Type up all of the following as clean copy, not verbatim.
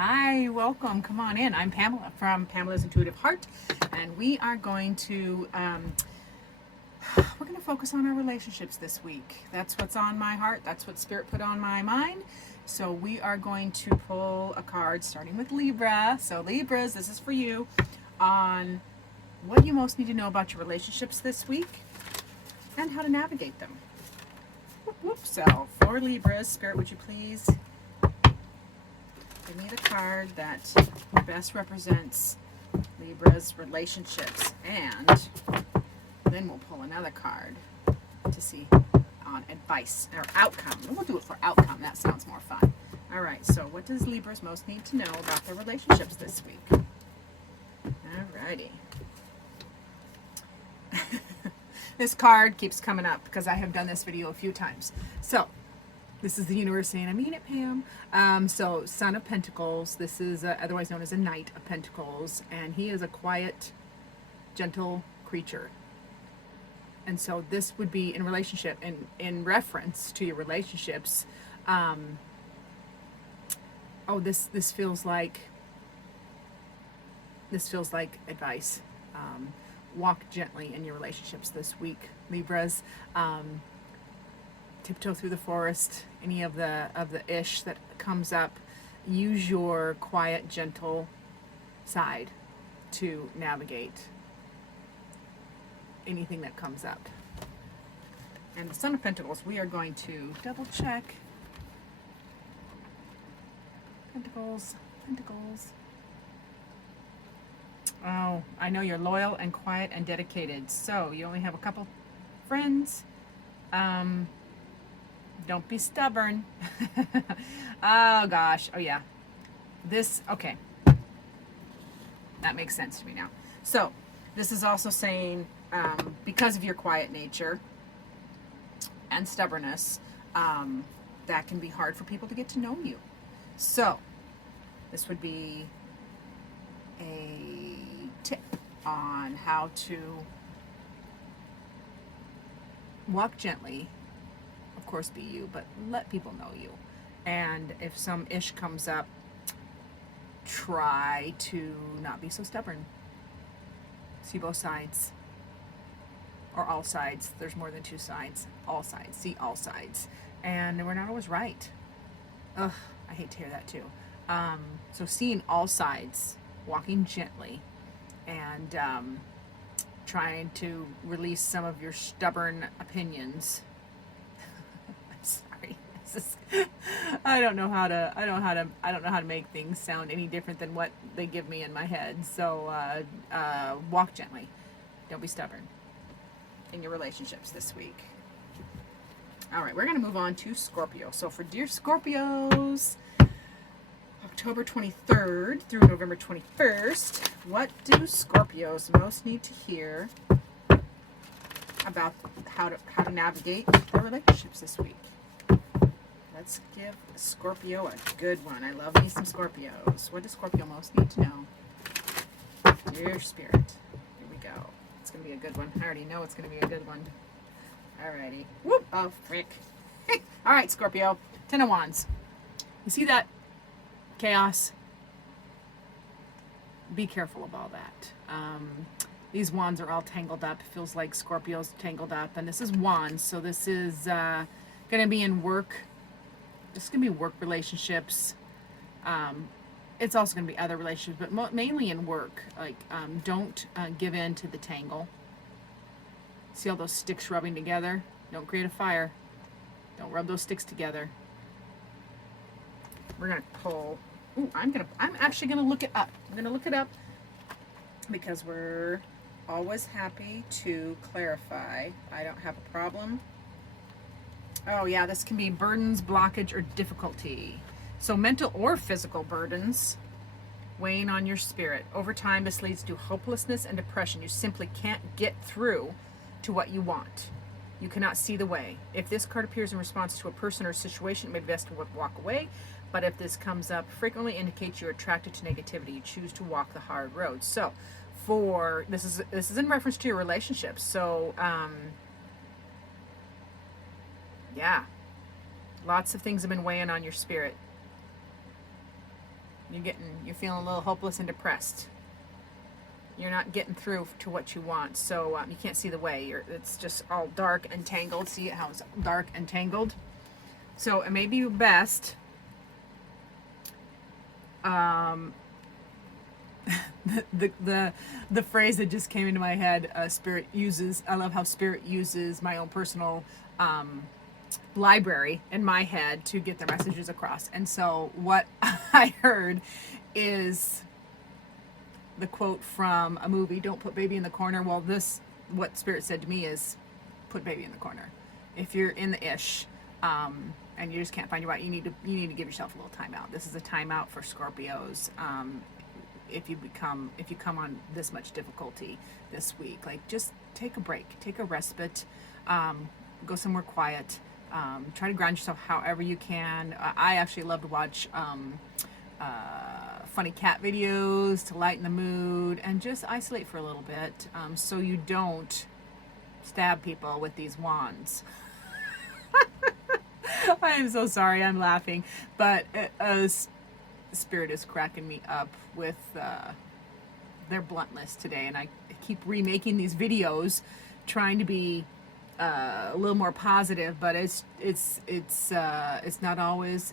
Hi, welcome. Come on in. I'm Pamela from Pamela's Intuitive Heart, and we are going to we're going to focus on our relationships this week. That's what's on my heart. That's what Spirit put on my mind. So we are going to pull a card starting with Libra. So Libras, this is for you on what you most need to know about your relationships this week and how to navigate them. So for Libras, Spirit, would you please give me the card that best represents Libra's relationships, and then we'll pull another card to see on advice or outcome. We'll do it for outcome. That sounds more fun. All right, so what does Libras most need to know about their relationships this week? All righty. This card keeps coming up because I have done this video a few times. So this is the universe saying, I mean it, Pam. So Son of Pentacles, this is otherwise known as a Knight of Pentacles, and he is a quiet, gentle creature. And so this would be in relationship, in reference to your relationships. This feels like advice. Walk gently in your relationships this week, Libras. Tiptoe through the forest, any of the ish that comes up. Use your quiet, gentle side to navigate anything that comes up. And the Son of Pentacles, we are going to double check. Pentacles. Oh, I know you're loyal and quiet and dedicated. So you only have a couple friends. Don't be stubborn. Oh gosh. Oh yeah. Okay. That makes sense to me now. So this is also saying, because of your quiet nature and stubbornness, that can be hard for people to get to know you. So this would be a tip on how to walk gently. Of course, be you, but let people know you. And if some ish comes up, try to not be so stubborn. See both sides, or all sides. There's more than two sides. All sides. See all sides. And we're not always right. Ugh, I hate to hear that too. So seeing all sides, walking gently, and trying to release some of your stubborn opinions. Sorry, I don't know how to make things sound any different than what they give me in my head. So walk gently. Don't be stubborn in your relationships this week. All right, we're going to move on to Scorpio. So for dear Scorpios, October 23rd through November 21st, what do Scorpios most need to hear about how to navigate their relationships this week? Let's give Scorpio a good one. I love me some Scorpios. What does Scorpio most need to know? Dear Spirit, here we go. It's going to be a good one. I already know it's going to be a good one. Alrighty. Whoop! Oh, frick. All right, Scorpio. 10 of Wands. You see that chaos? Be careful of all that. These wands are all tangled up. It feels like Scorpio's tangled up. And this is wands, so this is going to be in work. This is going to be work relationships. It's also going to be other relationships, but mainly in work. Like, don't give in to the tangle. See all those sticks rubbing together? Don't create a fire. Don't rub those sticks together. We're going to pull. Ooh, I'm actually going to look it up. I'm going to look it up because we're always happy to clarify. I don't have a problem. Oh yeah, this can be burdens, blockage, or difficulty. So mental or physical burdens weighing on your spirit. Over time, this leads to hopelessness and depression. You simply can't get through to what you want. You cannot see the way. If this card appears in response to a person or situation, it may be best to walk away. But if this comes up frequently, indicates you're attracted to negativity. You choose to walk the hard road. So, this is in reference to your relationships. So, yeah, lots of things have been weighing on your spirit. You're feeling a little hopeless and depressed. You're not getting through to what you want, so you can't see the way. It's just all dark and tangled. See how it's dark and tangled? So it may be best the phrase that just came into my head, Spirit uses, I love how Spirit uses my own personal library in my head to get their messages across. And so what I heard is the quote from a movie, "Don't put baby in the corner." Well, what Spirit said to me is, put baby in the corner. If you're in the ish, and you just can't find your way, you need to give yourself a little timeout. This is a timeout for Scorpios. If you come on this much difficulty this week, like, just take a break, take a respite, go somewhere quiet, try to ground yourself however you can. I actually love to watch funny cat videos to lighten the mood and just isolate for a little bit, so you don't stab people with these wands. I am so sorry, I'm laughing, but Spirit is cracking me up with their bluntness today, and I keep remaking these videos trying to be a little more positive, but it's not always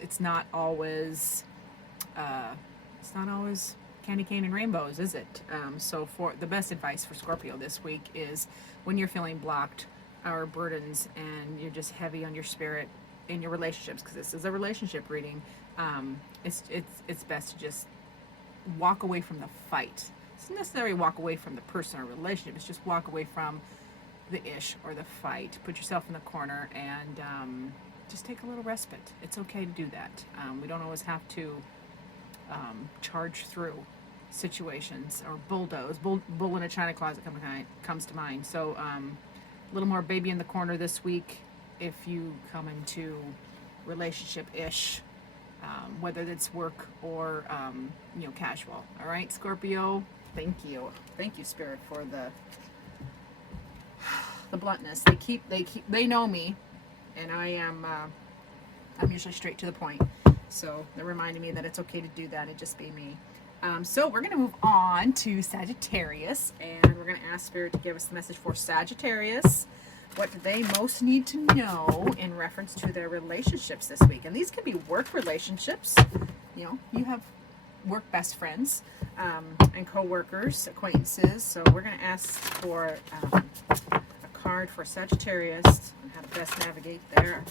candy cane and rainbows, is it? So for the best advice for Scorpio this week is, when you're feeling blocked or burdens and you're just heavy on your spirit in your relationships, because this is a relationship reading, it's best to just walk away from the fight. It's not necessarily walk away from the person or relationship, it's just walk away from the ish or the fight. Put yourself in the corner and just take a little respite. It's okay to do that. We don't always have to charge through situations or bulldoze. Bull in a china closet comes to mind. So a little more baby in the corner this week if you come into relationship-ish, whether it's work or casual. All right, Scorpio, thank you Spirit, for the bluntness. They know me, and I'm usually straight to the point, so they're reminding me that it's okay to do that and just be me. So we're going to move on to Sagittarius, and we're going to ask Spirit to give us the message for Sagittarius. What do they most need to know in reference to their relationships this week? And these can be work relationships. You have work best friends, and co-workers, acquaintances. So we're going to ask for a card for Sagittarius and how to best navigate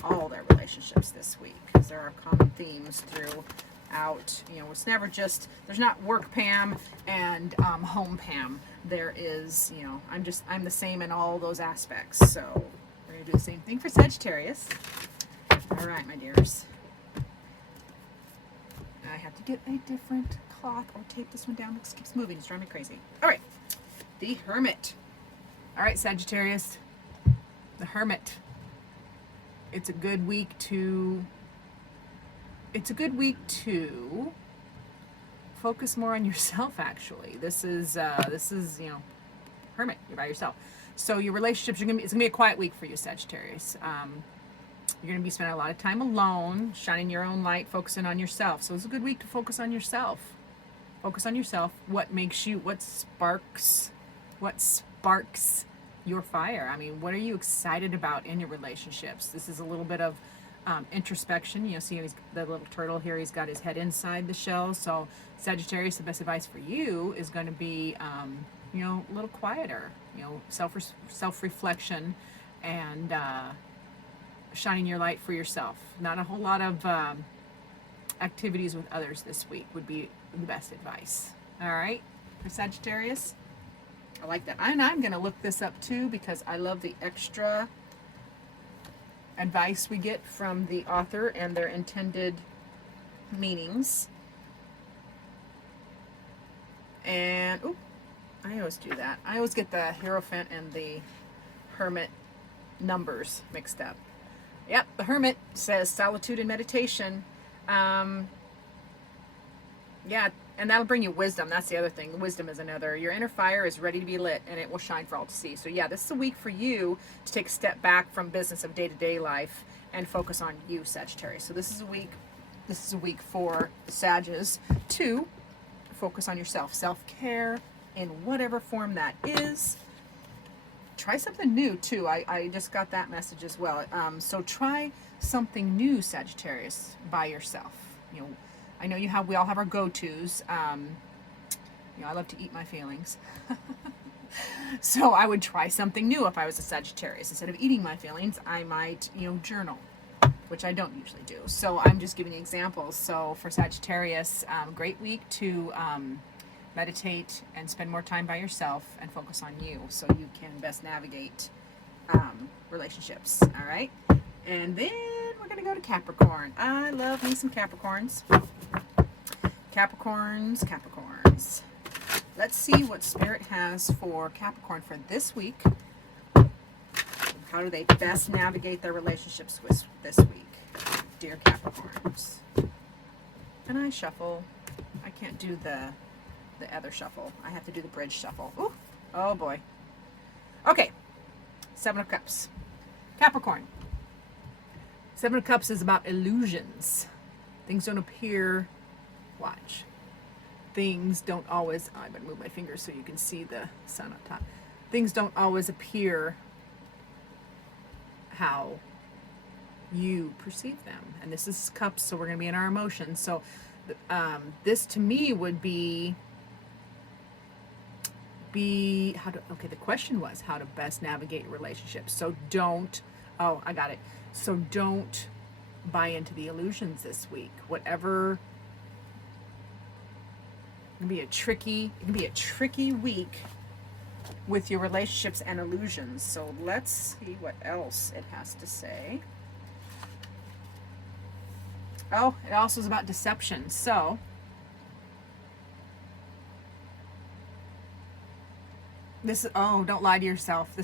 all their relationships this week, because there are common themes throughout. It's never just, there's not work Pam and home Pam. There is, I'm the same in all those aspects. So we're going to do the same thing for Sagittarius. All right, my dears. I have to get a different cloth or tape this one down. It keeps moving. It's driving me crazy. All right. The Hermit. All right, Sagittarius. The Hermit. It's a good week to focus more on yourself, actually. This is Hermit, you're by yourself. So your relationships, it's gonna be a quiet week for you, Sagittarius. You're gonna be spending a lot of time alone, shining your own light, focusing on yourself. So it's a good week to focus on yourself. Focus on yourself. What sparks your fire? I mean, what are you excited about in your relationships? This is a little bit of introspection. See the little turtle here, he's got his head inside the shell. So Sagittarius, the best advice for you is going to be a little quieter, self-reflection, and shining your light for yourself. Not a whole lot of activities with others this week would be the best advice. All right, for Sagittarius, I like that. And I'm going to look this up too, because I love the extra advice we get from the author and their intended meanings. And I always do that. I always get the Hierophant and the Hermit numbers mixed up. Yep, the Hermit says solitude and meditation. Yeah, and that'll bring you wisdom. That's the other thing. Wisdom is another. Your inner fire is ready to be lit, and it will shine for all to see. So yeah, this is a week for you to take a step back from business of day-to-day life and focus on you, Sagittarius. So this is a week this is a week for Sages to focus on yourself. Self-care in whatever form that is. Try something new too. I just got that message as well. So try something new, Sagittarius, by yourself. You know, I know we all have our go-tos. You know, I love to eat my feelings. So I would try something new if I was a Sagittarius. Instead of eating my feelings, I might, you know, journal, which I don't usually do. So I'm just giving you examples. So for Sagittarius, great week to meditate and spend more time by yourself and focus on you so you can best navigate relationships. All right. And then we're going to go to Capricorn. I love me some Capricorns. Capricorns. Let's see what Spirit has for Capricorn for this week. How do they best navigate their relationships with this week? Dear Capricorns. Can I shuffle? I can't do the other shuffle. I have to do the bridge shuffle. Ooh, oh boy. Okay, Seven of Cups. Capricorn. Seven of Cups is about illusions. Things don't appear. Watch. Things don't always. I'm going to move my fingers so you can see the sun up top. Things don't always appear how you perceive them. And this is Cups, so we're going to be in our emotions. So this to me would be how to, okay, the question was how to best navigate relationships. So don't, oh, I got it. So don't buy into the illusions this week. Whatever, it can be a tricky week with your relationships and illusions. So let's see what else it has to say. Oh, it also is about deception. So this, oh, don't lie to yourself.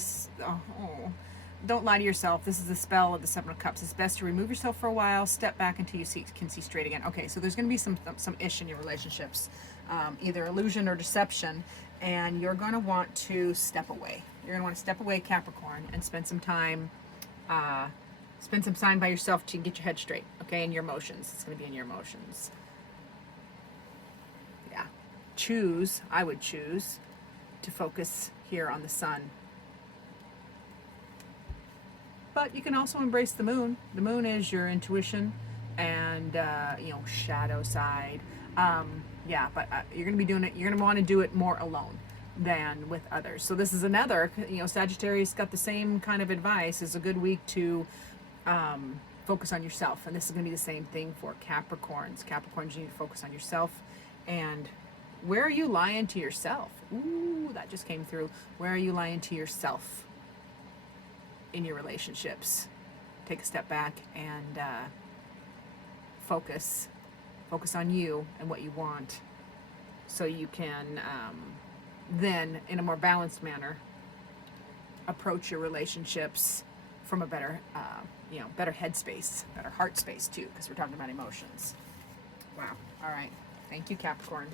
Don't lie to yourself. This is the spell of the Seven of Cups. It's best to remove yourself for a while, step back until you can see straight again. Okay, so there's going to be some ish in your relationships, either illusion or deception, and you're going to want to step away. You're going to want to step away, Capricorn, and spend some time by yourself to get your head straight, okay, in your emotions. It's going to be in your emotions. Yeah. I would choose to focus here on the sun. But you can also embrace the moon. The moon is your intuition and, shadow side. Yeah, but you're going to be doing it, you're going to want to do it more alone than with others. So this is another, Sagittarius got the same kind of advice. It's a good week to focus on yourself. And this is going to be the same thing for Capricorns. Capricorns, you need to focus on yourself. And where are you lying to yourself? Ooh, that just came through. Where are you lying to yourself in your relationships? Take a step back and focus on you and what you want, so you can then, in a more balanced manner, approach your relationships from a better, better headspace, better heart space too, because we're talking about emotions. Wow. All right. Thank you, Capricorn.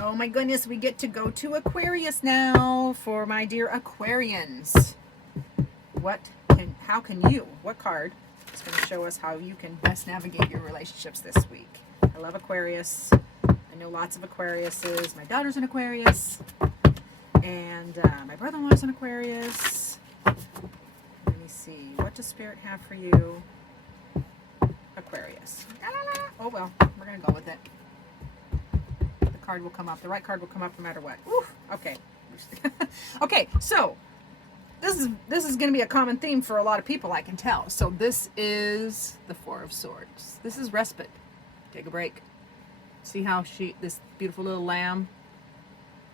Oh my goodness, we get to go to Aquarius now for my dear Aquarians. What card is going to show us how you can best navigate your relationships this week? I love Aquarius. I know lots of Aquariuses. My daughter's an Aquarius. And my brother-in-law's an Aquarius. Let me see. What does Spirit have for you? Aquarius. Oh, well, we're going to go with it. The card will come up. The right card will come up no matter what. Oof. Okay. Okay, so this is going to be a common theme for a lot of people, I can tell. So this is the Four of Swords. This is respite. Take a break. See how this beautiful little lamb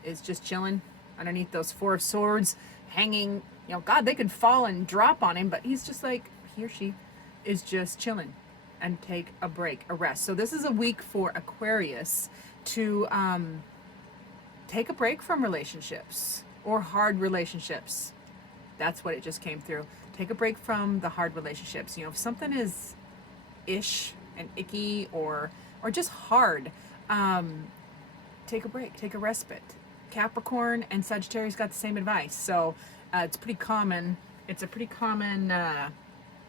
is just chilling underneath those Four of Swords, hanging. God, they could fall and drop on him, but he's just like, he or she is just chilling and take a break, a rest. So this is a week for Aquarius to take a break from relationships or hard relationships. That's what it just came through. Take a break from the hard relationships. If something is ish and icky or just hard, take a break, take a respite. Capricorn and Sagittarius got the same advice. So it's pretty common. It's a pretty common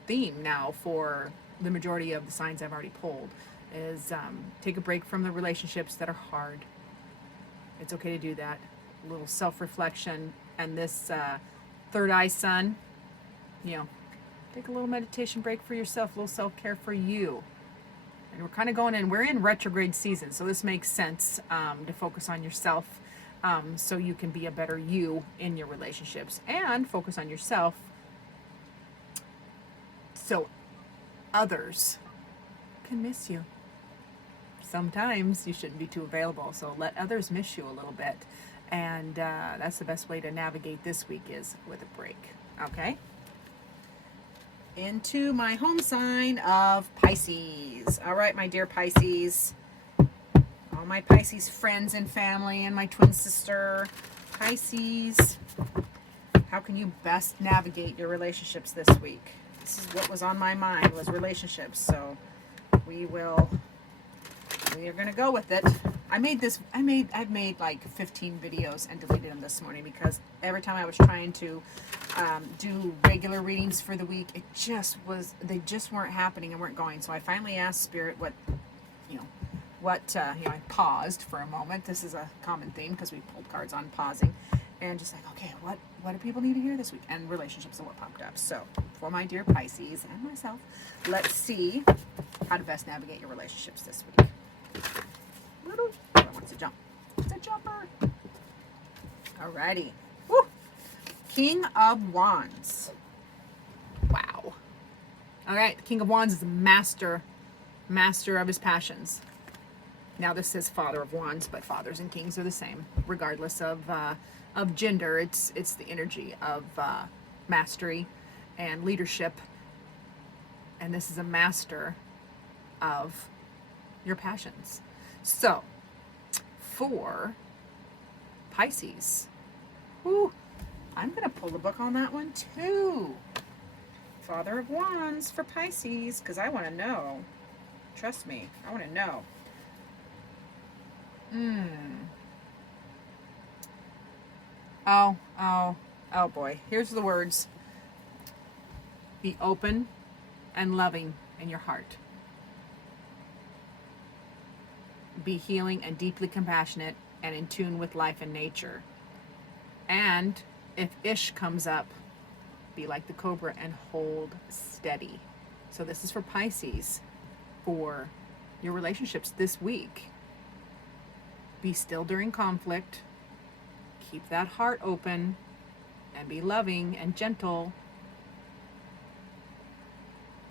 theme now for the majority of the signs I've already pulled, is take a break from the relationships that are hard. It's okay to do that. A little self-reflection. And this third eye sun, you know, take a little meditation break for yourself, a little self-care for you. And we're kind of we're in retrograde season, so this makes sense to focus on yourself so you can be a better you in your relationships, and focus on yourself so others can miss you. Sometimes you shouldn't be too available, so let others miss you a little bit. And that's the best way to navigate this week, is with a break. Okay? Into my home sign of Pisces. All right, my dear Pisces. All my Pisces friends and family and my twin sister. Pisces. How can you best navigate your relationships this week? This is what was on my mind, was relationships. So we are going to go with it. I've made like 15 videos and deleted them this morning, because every time I was trying to do regular readings for the week, they just weren't happening and weren't going. So I finally asked Spirit I paused for a moment. This is a common theme because we pulled cards on pausing, and just like, okay, what do people need to hear this week? And relationships are what popped up. So for my dear Pisces and myself, let's see how to best navigate your relationships this week. Wants to jump. It's a jumper. Alrighty. Woo. King of Wands. Wow. Alright, the King of Wands is a master of his passions. Now this says Father of Wands, but fathers and kings are the same, regardless of gender. It's the energy of mastery and leadership. And this is a master of your passions. So, for Pisces, I'm going to pull the book on that one too. Father of Wands for Pisces, because I want to know. Trust me, I want to know. Oh boy. Here's the words. Be open and loving in your heart. Be healing and deeply compassionate and in tune with life and nature. And if Ish comes up, be like the cobra and hold steady. So this is for Pisces, for your relationships this week. Be still during conflict. Keep that heart open and be loving and gentle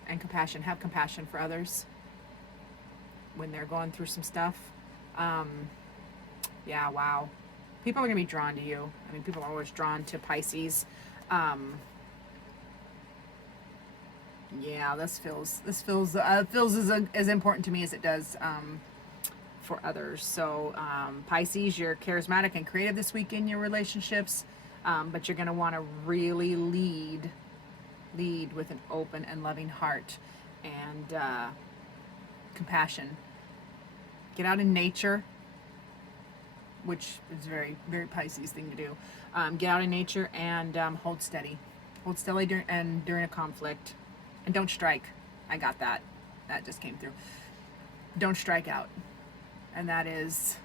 and compassion. Have compassion for others when they're going through some stuff. Yeah, wow. People are going to be drawn to you. I mean, people are always drawn to Pisces. Yeah, this feels as important to me as it does for others. So Pisces, you're charismatic and creative this week in your relationships, but you're going to want to really lead with an open and loving heart and compassion. Get out in nature, which is very, very Pisces thing to do. Get out in nature and hold steady. Hold steady during a conflict. And don't strike. I got that. That just came through. Don't strike out. And that is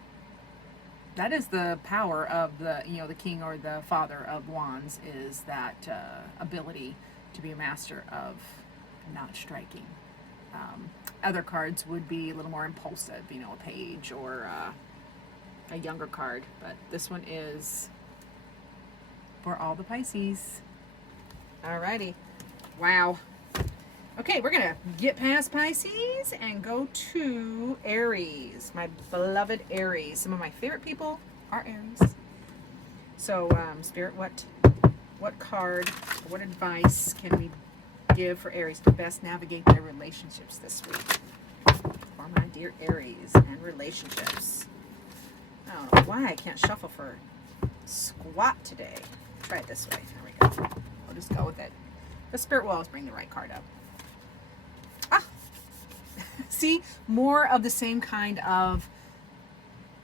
the power of the king or the father of wands, is that ability to be a master of not striking. Other cards would be a little more impulsive, a page or a younger card, but this one is for all the Pisces. Alrighty. Wow. Okay, we're gonna get past Pisces and go to Aries, my beloved Aries. Some of my favorite people are Aries. So, Spirit, what card, or what advice can we give for Aries to best navigate their relationships this week? For my dear Aries and relationships. I don't know why I can't shuffle for squat today. Try it this way. There we go. We'll just go with it. The Spirit will always bring the right card up. See, more of the same kind of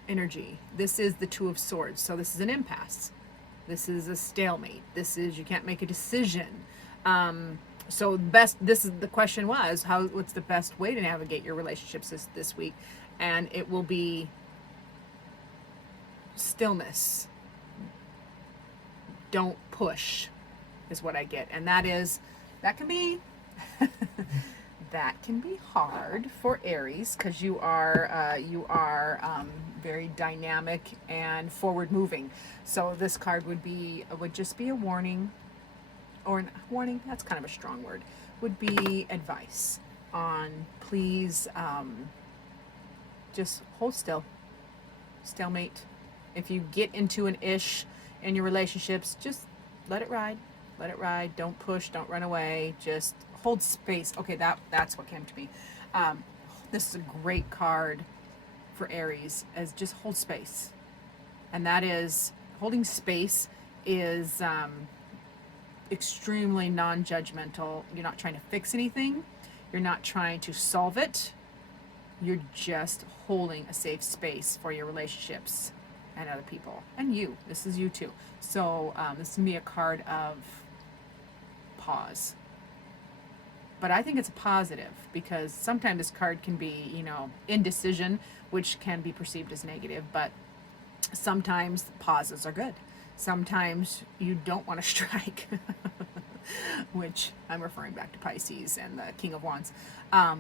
energy. This is the Two of Swords, so this is an impasse. This is a stalemate. This is, you can't make a decision. So the question was, what's the best way to navigate your relationships this week? And it will be stillness. Don't push is what I get. And that can be that can be hard for Aries, because you are very dynamic and forward moving. So this card would just be a warning, or warning, that's kind of a strong word, would be advice on, please, just hold still. Stalemate. If you get into an ish in your relationships, just let it ride. Let it ride. Don't push. Don't run away. Just hold space. Okay, that's what came to me. This is a great card for Aries, as just hold space. And that is, holding space is extremely non-judgmental. You're not trying to fix anything. You're not trying to solve it. You're just holding a safe space for your relationships and other people. And you. This is you too. So this is going to be a card of pause. But I think it's a positive, because sometimes this card can be, indecision, which can be perceived as negative, but sometimes pauses are good. Sometimes you don't want to strike, which I'm referring back to Pisces and the King of Wands.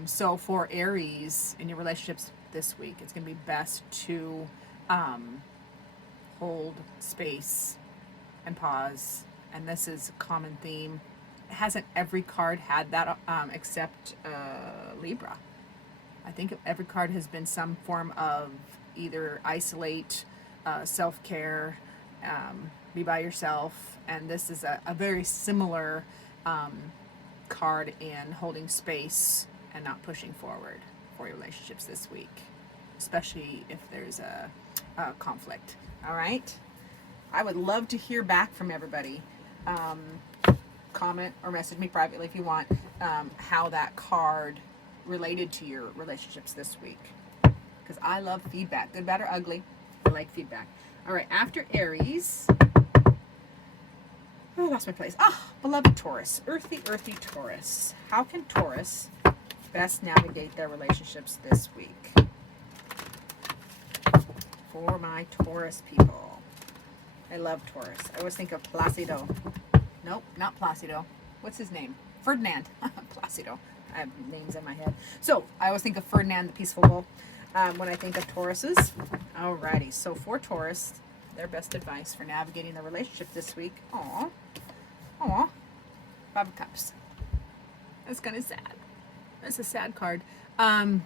So for Aries, in your relationships this week, it's going to be best to hold space and pause. And this is a common theme. Hasn't every card had that except Libra? I think every card has been some form of either isolate, self-care, be by yourself, and this is a very similar card in holding space and not pushing forward for your relationships this week, especially if there's a conflict. All right, I would love to hear back from everybody. Comment or message me privately if you want, how that card related to your relationships this week, because I love feedback, good, bad, or ugly. I like feedback. All right, after Aries, I lost my place. Beloved Taurus, earthy Taurus. How can Taurus best navigate their relationships this week? For my Taurus people, I love Taurus. I always think of Placido. Nope, not Placido. What's his name? Ferdinand. Placido. I have names in my head. So I always think of Ferdinand the Peaceful Bull when I think of Tauruses. Alrighty, so for Taurus, their best advice for navigating the relationship this week. Aw. Five of Cups. That's kind of sad. That's a sad card. And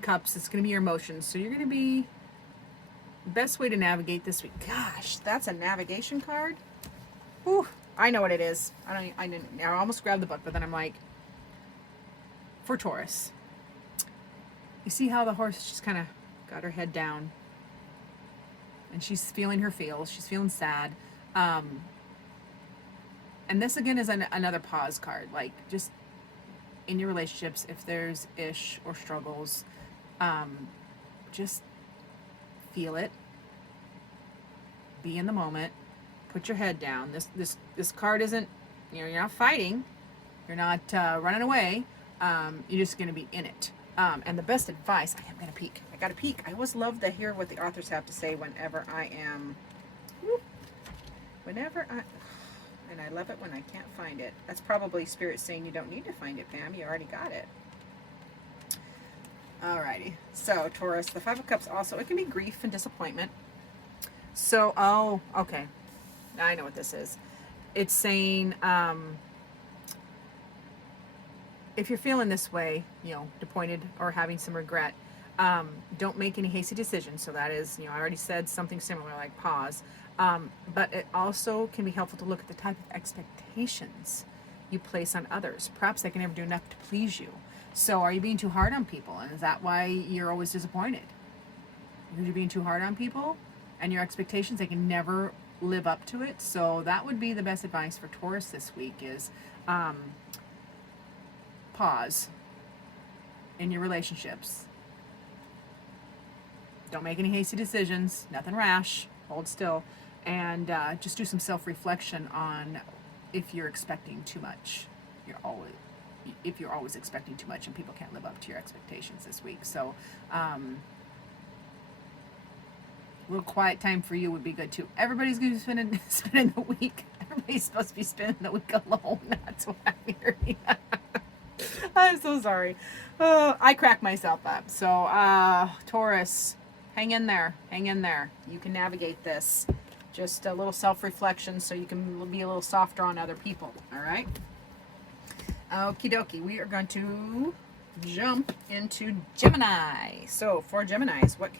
Cups, it's going to be your emotions. So you're going to be, best way to navigate this week. Gosh, that's a navigation card. Whew. I know what it is. I almost grabbed the book, but then I'm like, for Taurus, you see how the horse just kind of got her head down, and she's feeling her feels. She's feeling sad. And this again is another pause card. Like, just in your relationships, if there's ish or struggles, just feel it. Be in the moment. Put your head down. This card isn't, you're not fighting. You're not running away. You're just going to be in it. And the best advice, I am going to peek. I got to peek. I always love to hear what the authors have to say whenever I am, and I love it when I can't find it. That's probably Spirit saying you don't need to find it, Pam. You already got it. Alrighty. So, Taurus, the Five of Cups also, it can be grief and disappointment. So, okay. I know what this is. It's saying, if you're feeling this way, disappointed or having some regret, don't make any hasty decisions. So that is, I already said something similar, like pause. But it also can be helpful to look at the type of expectations you place on others. Perhaps they can never do enough to please you. So are you being too hard on people? And is that why you're always disappointed? Because you're being too hard on people and your expectations, they can never live up to it. So that would be the best advice for Taurus this week is pause in your relationships. Don't make any hasty decisions, nothing rash, hold still, and just do some self-reflection on if you're expecting too much if you're always expecting too much and people can't live up to your expectations this week. So a little quiet time for you would be good too. Everybody's going to be spending the week. Everybody's supposed to be spending the week alone. That's what I'm hearing. I'm so sorry. I crack myself up. So Taurus, hang in there. Hang in there. You can navigate this. Just a little self-reflection so you can be a little softer on other people. All right? Okie dokie. We are going to jump into Gemini. So for Geminis, what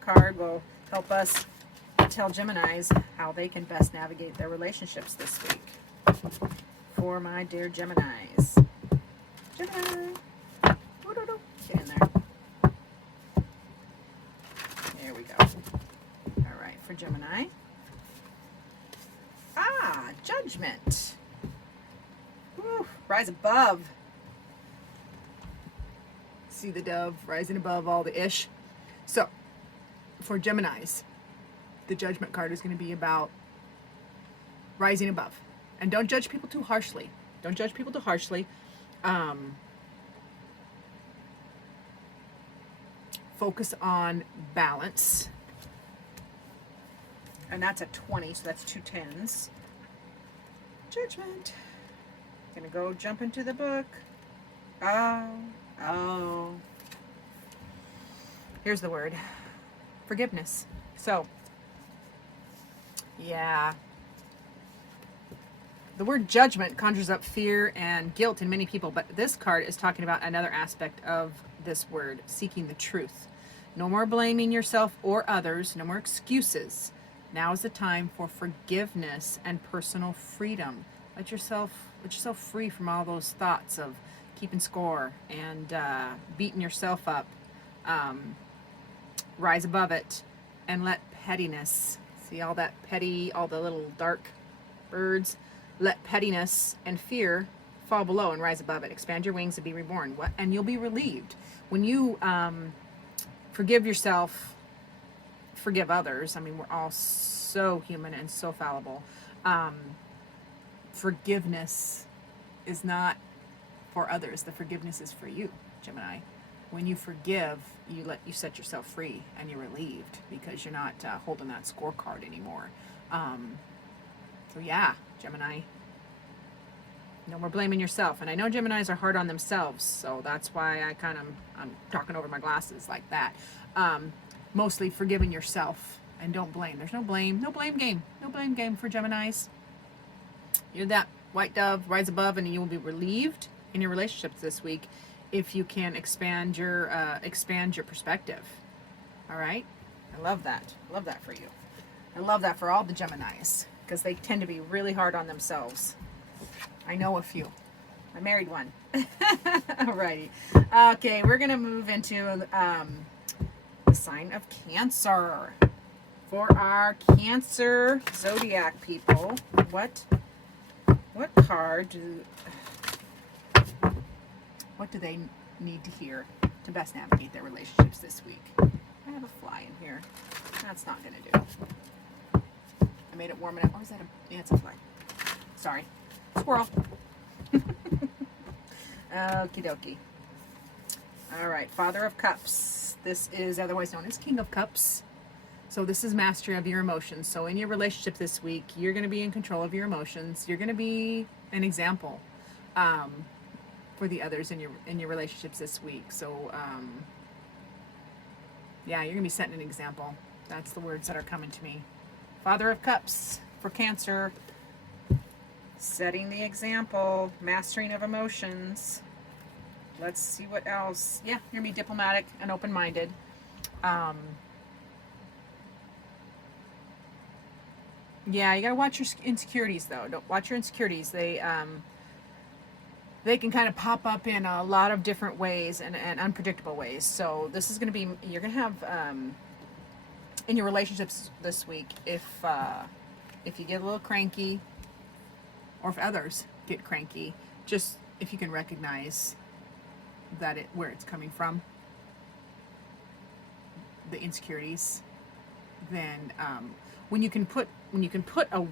card will help us tell Geminis how they can best navigate their relationships this week? For my dear Geminis. Gemini. Get in there. There we go. All right, for Gemini. Judgment. Woo, rise above. See the dove rising above all the ish. So, for Geminis, the Judgment card is going to be about rising above. And don't judge people too harshly. Don't judge people too harshly. Focus on balance. And that's a 20, so that's 2 10s. Judgment. Gonna go jump into the book. Oh. Here's the word. Forgiveness. So, yeah. The word judgment conjures up fear and guilt in many people, but this card is talking about another aspect of this word, seeking the truth. No more blaming yourself or others, no more excuses. Now is the time for forgiveness and personal freedom. Let yourself free from all those thoughts of keeping score and beating yourself up. Rise above it and let pettiness, see all that petty, all the little dark birds, let pettiness and fear fall below and rise above it. Expand your wings and be reborn. And you'll be relieved. When you forgive yourself, forgive others. I mean, we're all so human and so fallible. Forgiveness is not for others. The forgiveness is for you, Gemini. When you forgive, you set yourself free and you're relieved because you're not holding that scorecard anymore. So yeah, Gemini, no more blaming yourself. And I know Geminis are hard on themselves, so that's why I'm talking over my glasses like that. Mostly forgiving yourself and don't blame. There's no blame game. No blame game for Geminis. You're that white dove, rise above, and you will be relieved in your relationships this week if you can expand your perspective. All right? I love that. I love that for you. I love that for all the Geminis because they tend to be really hard on themselves. I know a few. I married one. Alrighty. Okay, we're going to move into the sign of Cancer. For our Cancer zodiac people, what do they need to hear to best navigate their relationships this week? I have a fly in here. That's not going to do. I made it warm enough. Or is that yeah, it's a fly. Sorry. Squirrel. Okie dokie. All right, Father of Cups. This is otherwise known as King of Cups. So this is mastery of your emotions. So in your relationship this week, you're going to be in control of your emotions. You're going to be an example for the others in your relationships this week. So yeah, you're going to be setting an example. That's the words that are coming to me. Father of Cups for Cancer. Setting the example, mastering of emotions. Let's see what else. Yeah, you're going to be diplomatic and open-minded. Yeah, you got to watch your insecurities, though. Don't watch your insecurities. They can kind of pop up in a lot of different ways and unpredictable ways. So this is going to be, you're going to have, in your relationships this week, if you get a little cranky, or if others get cranky, just if you can recognize that where it's coming from, the insecurities, then when you can put a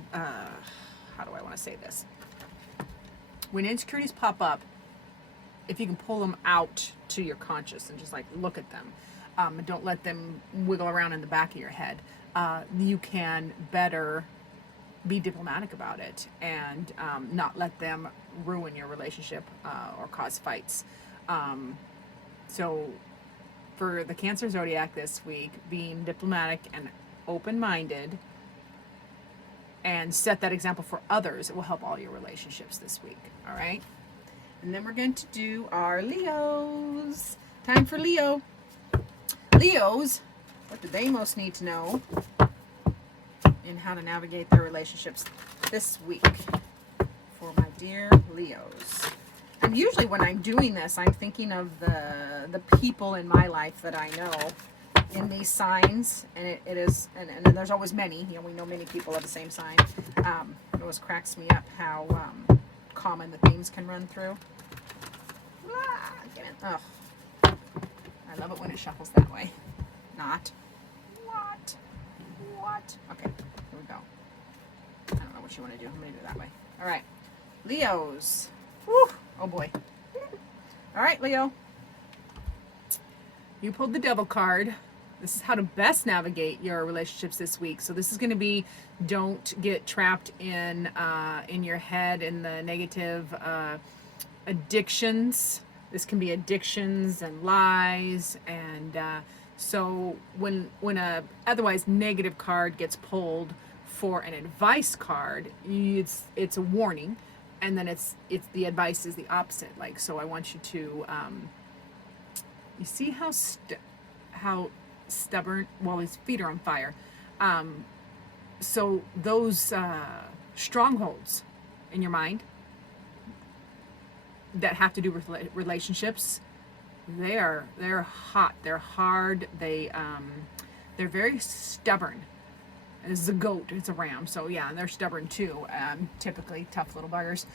how do I want to say this? when insecurities pop up, if you can pull them out to your conscious and just like look at them, and don't let them wiggle around in the back of your head, you can better be diplomatic about it and not let them ruin your relationship or cause fights. So for the Cancer zodiac this week, being diplomatic and open-minded and set that example for others, it will help all your relationships this week. All right. And then we're going to do our Leos. Time for Leo. Leos, what do they most need to know in how to navigate their relationships this week for my dear Leos? And usually when I'm doing this, I'm thinking of the people in my life that I know in these signs, and it is, and there's always many, you know, we know many people of the same sign. It always cracks me up how common the themes can run through. Get it. Oh, I love it when it shuffles that way. Not. What? Okay, here we go. I don't know what you want to do. I'm going to do it that way. All right. Leos. Woo. Oh, boy. All right, Leo. You pulled the Devil card. This is how to best navigate your relationships this week. So this is going to be, don't get trapped in your head in the negative addictions. This can be addictions and lies, and so when a otherwise negative card gets pulled for an advice card, it's a warning, and then it's the advice is the opposite. Like, so I want you to you see how stubborn. Well, his feet are on fire. So those strongholds in your mind that have to do with relationships, they're hot, they're hard, they're very stubborn. This is a goat, it's a ram, so yeah, they're stubborn too, typically tough little buggers.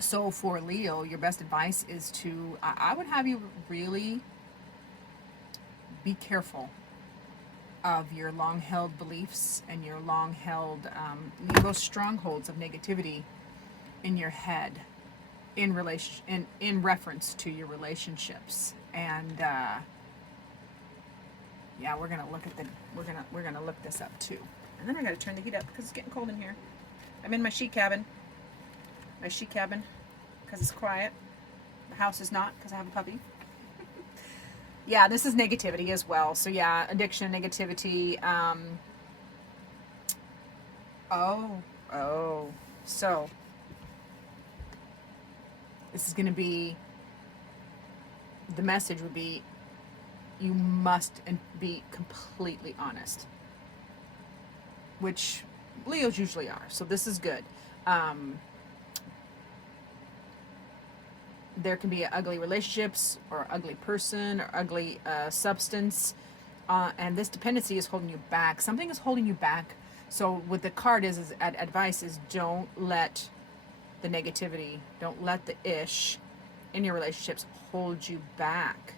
So for Leo, your best advice is to, I would have you really be careful of your long-held beliefs and your long-held, those strongholds of negativity in your head in reference to your relationships. And yeah, we're gonna look at we're gonna look this up too. And then I gotta turn the heat up because it's getting cold in here. I'm in my sheet cabin because it's quiet. The house is not, because I have a puppy. Yeah, this is negativity as well. So yeah, addiction, negativity. So this is going to be, the message would be, you must be completely honest, which Leos usually are. So this is good. There can be ugly relationships or ugly person or ugly substance. And this dependency is holding you back. Something is holding you back. So what the card is advice is, don't let the negativity, don't let the ish in your relationships hold you back.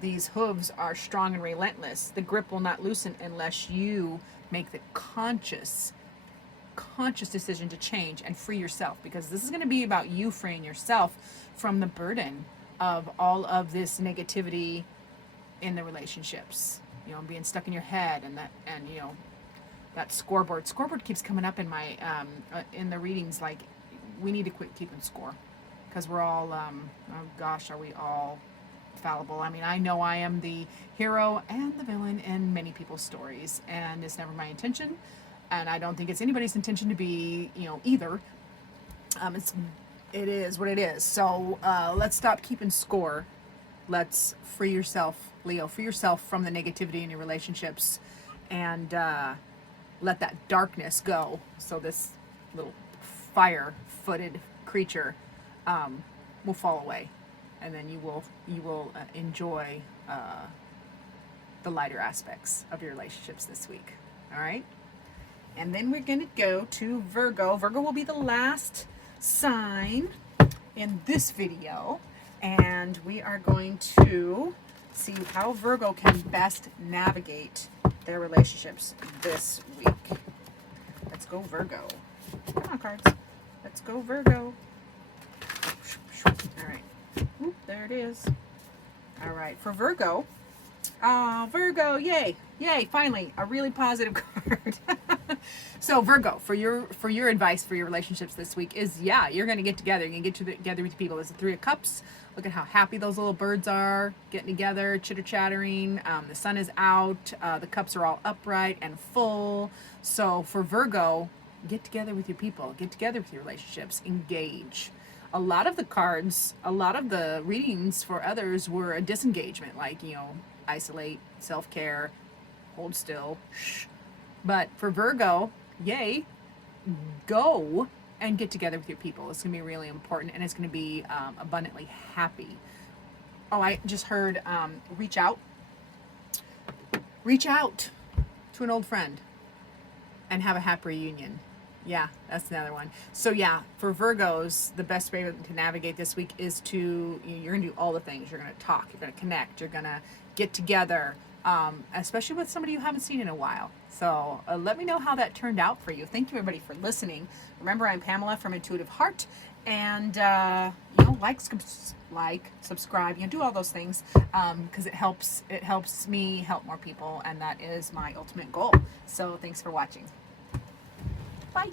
These hooves are strong and relentless. The grip will not loosen unless you make the conscious decision to change and free yourself, because this is going to be about you freeing yourself from the burden of all of this negativity in the relationships, you know, being stuck in your head, and you know, that scoreboard keeps coming up in my in the readings. Like, we need to quit keeping score, because we're all oh gosh, are we all fallible? I mean, I know I am the hero and the villain in many people's stories, and it's never my intention, and I don't think it's anybody's intention to be, you know, either. It is what it is. So let's stop keeping score. Let's free yourself, Leo. Free yourself from the negativity in your relationships, and let that darkness go. So this little fire-footed creature will fall away, and then you will enjoy the lighter aspects of your relationships this week. All right. And then we're going to go to Virgo. Virgo will be the last sign in this video, and we are going to see how Virgo can best navigate their relationships this week. Let's go, Virgo. Come on, cards. Let's go, Virgo. All right. Oop, there it is. All right, for Virgo. Virgo, yay. Yay, finally, a really positive card. So Virgo, for your advice for your relationships this week is, yeah, you're going to get together. You're going to get together with people. There's the Three of Cups. Look at how happy those little birds are, getting together, chitter-chattering. The sun is out. The cups are all upright and full. So for Virgo, get together with your people. Get together with your relationships. Engage. A lot of the cards, a lot of the readings for others were a disengagement, like, isolate, self-care, hold still, shh. But for Virgo, yay, go and get together with your people. It's going to be really important, and it's going to be abundantly happy. Oh, I just heard reach out. Reach out to an old friend and have a happy reunion. Yeah, that's another one. So yeah, for Virgos, the best way to navigate this week is to, you're going to do all the things. You're going to talk, you're going to connect, you're going to get together, especially with somebody you haven't seen in a while. So let me know how that turned out for you. Thank you, everybody, for listening. Remember, I'm Pamela from Intuitive Heart, and like, subscribe, do all those things, because it helps me help more people, and that is my ultimate goal. So thanks for watching. Bye.